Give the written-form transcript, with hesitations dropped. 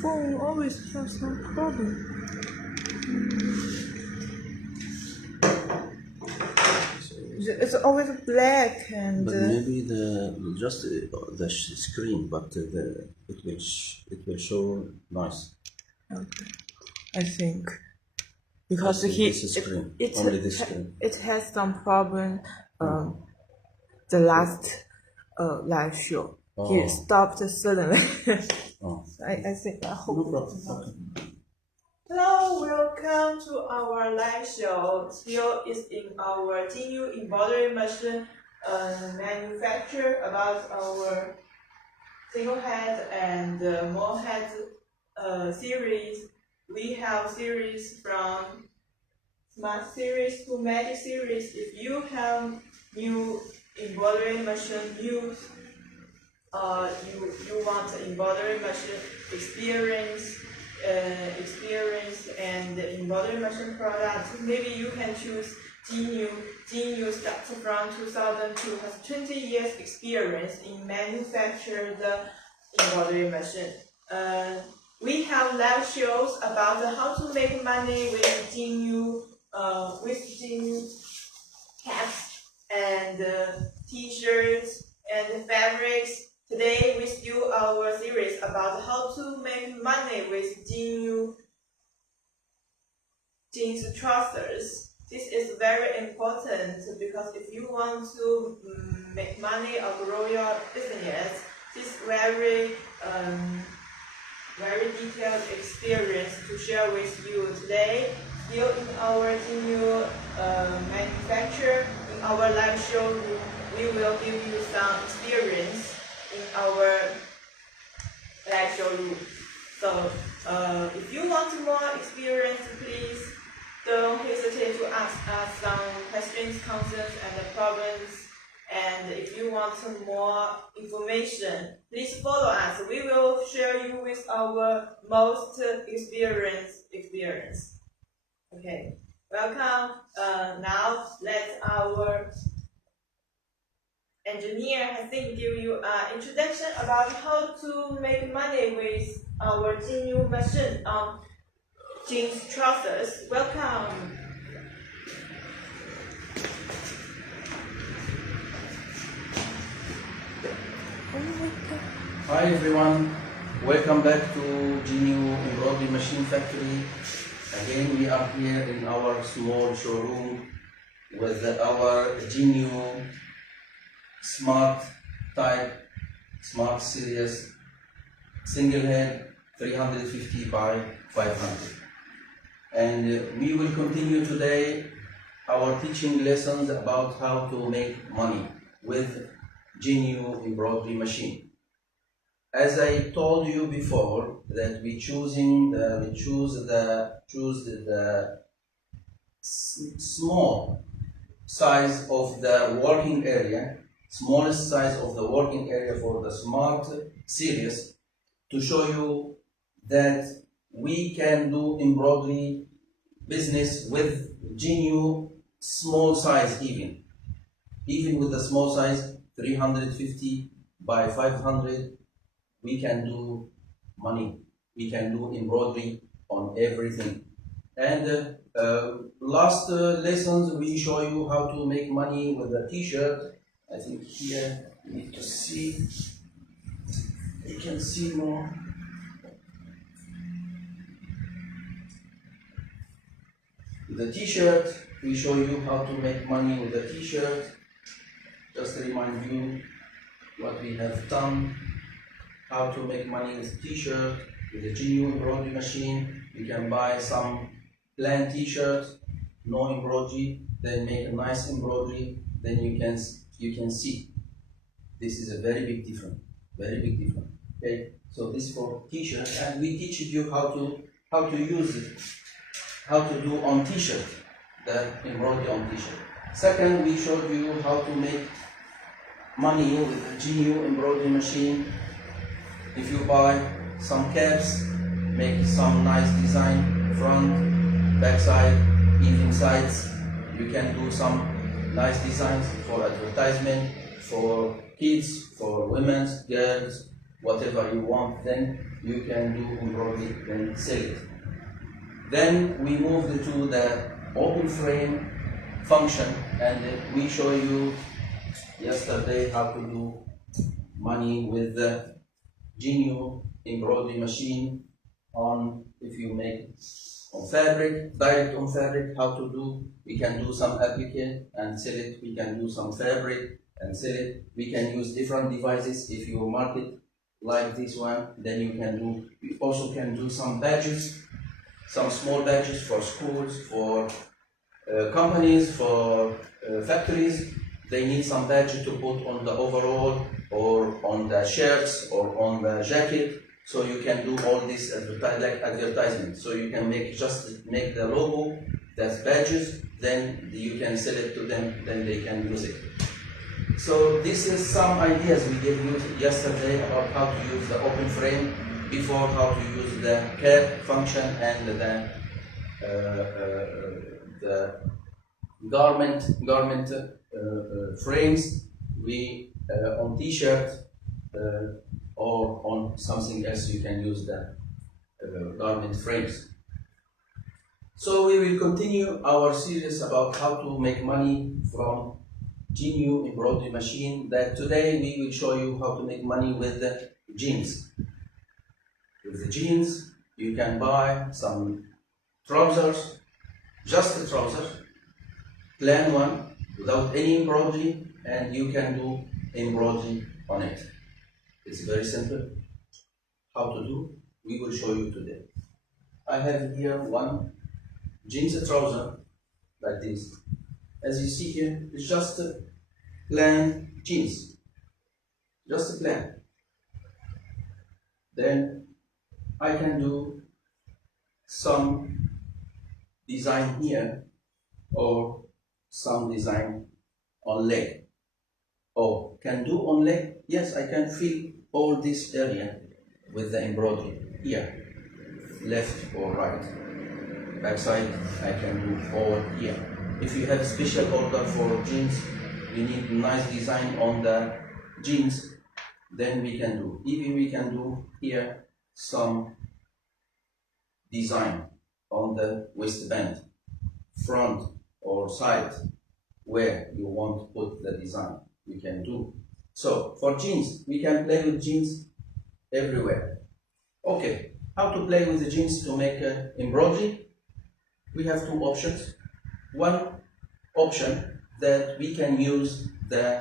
phone always has some problem. It's always black and. But maybe just the screen, but it will show nice. Okay. I think because this screen, only this screen. It has some problem. The last live show, he stopped suddenly. I think I hope. No problem. Okay. Hello, welcome to our live show. Still is in our jinyu embroidery machine manufacture about our single head and more head series. We have series from Smart series to Magic series. If you have new embroidery machine use, you want embroidery machine experience and embroidery machine products, maybe you can choose jinyu. Jinyu starts from 2002, has 20 years experience in manufacture the embroidery machine. We have live shows about how to make money with jinyu caps and t-shirts and fabrics. Today we do our series about how to make money with jinyu jeans trousers. This is very important because if you want to make money or grow your business, this very detailed experience to share with you today. Still in our jinyu manufacture, in our live show, we will give you some experience in our live showroom. So if you want more experience, please don't hesitate to ask us some questions, concerns, and problems. And if you want some more information, please follow us. We will share you with our most experienced experience. Okay, welcome. Now let our engineer, I think, give you an introduction about how to make money with our jinyu machine on jeans trousers. Welcome. Hi everyone, welcome back to jinyu Embroidery Machine Factory. Again, we are here in our small showroom with our jinyu Smart type, Smart series, single head 350 by 500. And we will continue today our teaching lessons about how to make money with jinyu embroidery machine. As I told you before, that we choose the small size of the working area, smallest size of the working area for the Smart series, to show you that we can do embroidery business with jinyu small size, even with the small size 350 by 500. We can do money, we can do embroidery on everything. And last lessons we show you how to make money with a t-shirt. I think here you need to see, you can see more. The t-shirt, we show you how to make money with a t-shirt. Just to remind you what we have done. How to make money with t-shirt with a jinyu embroidery machine. You can buy some plain t-shirt, no embroidery, then make a nice embroidery, then you can see. This is a very big difference, Okay, so this for t-shirt, and we teach you how to use it, how to do on t-shirt, the embroidery on t-shirt. Second, we showed you how to make money with a jinyu embroidery machine. If you buy some caps, make some nice design, front, back side, even sides. You can do some nice designs for advertisement, for kids, for women, girls, whatever you want, then you can do embroidery, then sell it. Then we moved to the open frame function, and we show you yesterday how to do money with the jinyu embroidery machine on, if you make on fabric, direct on fabric, how to do. We can do some applique and sell it. We can do some fabric and sell it. We can use different devices. If you market like this one, then you can do, we also can do some badges, some small badges for schools, for companies, for factories. They need some badge to put on the overall or on the shirts or on the jacket. So you can do all this like advertisement. So you can just make the logo, that's badges, then you can sell it to them, then they can use it. So this is some ideas we gave you yesterday about how to use the open frame, before how to use the cap function and the garment frames. We on t-shirt or on something else you can use the garment frames. So we will continue our series about how to make money from jinyu embroidery machine. That today we will show you how to make money with the jeans. With the jeans you can buy some trousers, just a trouser, plain one, without any embroidery, and you can do embroidery on it. It's very simple. How to do, we will show you today. I have here one jeans trouser like this. As you see here, it's just a plain jeans, just a plain. Then I can do some design here or some design on leg. Oh, can do on leg? Yes, I can fill all this area with the embroidery here, left or right. Backside I can do all here. If you have a special order for jeans, you need nice design on the jeans, then we can do. Even we can do here some design on the waistband, front or side, where you want to put the design, we can do. So for jeans, we can play with jeans everywhere. Okay, how to play with the jeans to make embroidery? We have two options. One option that we can use the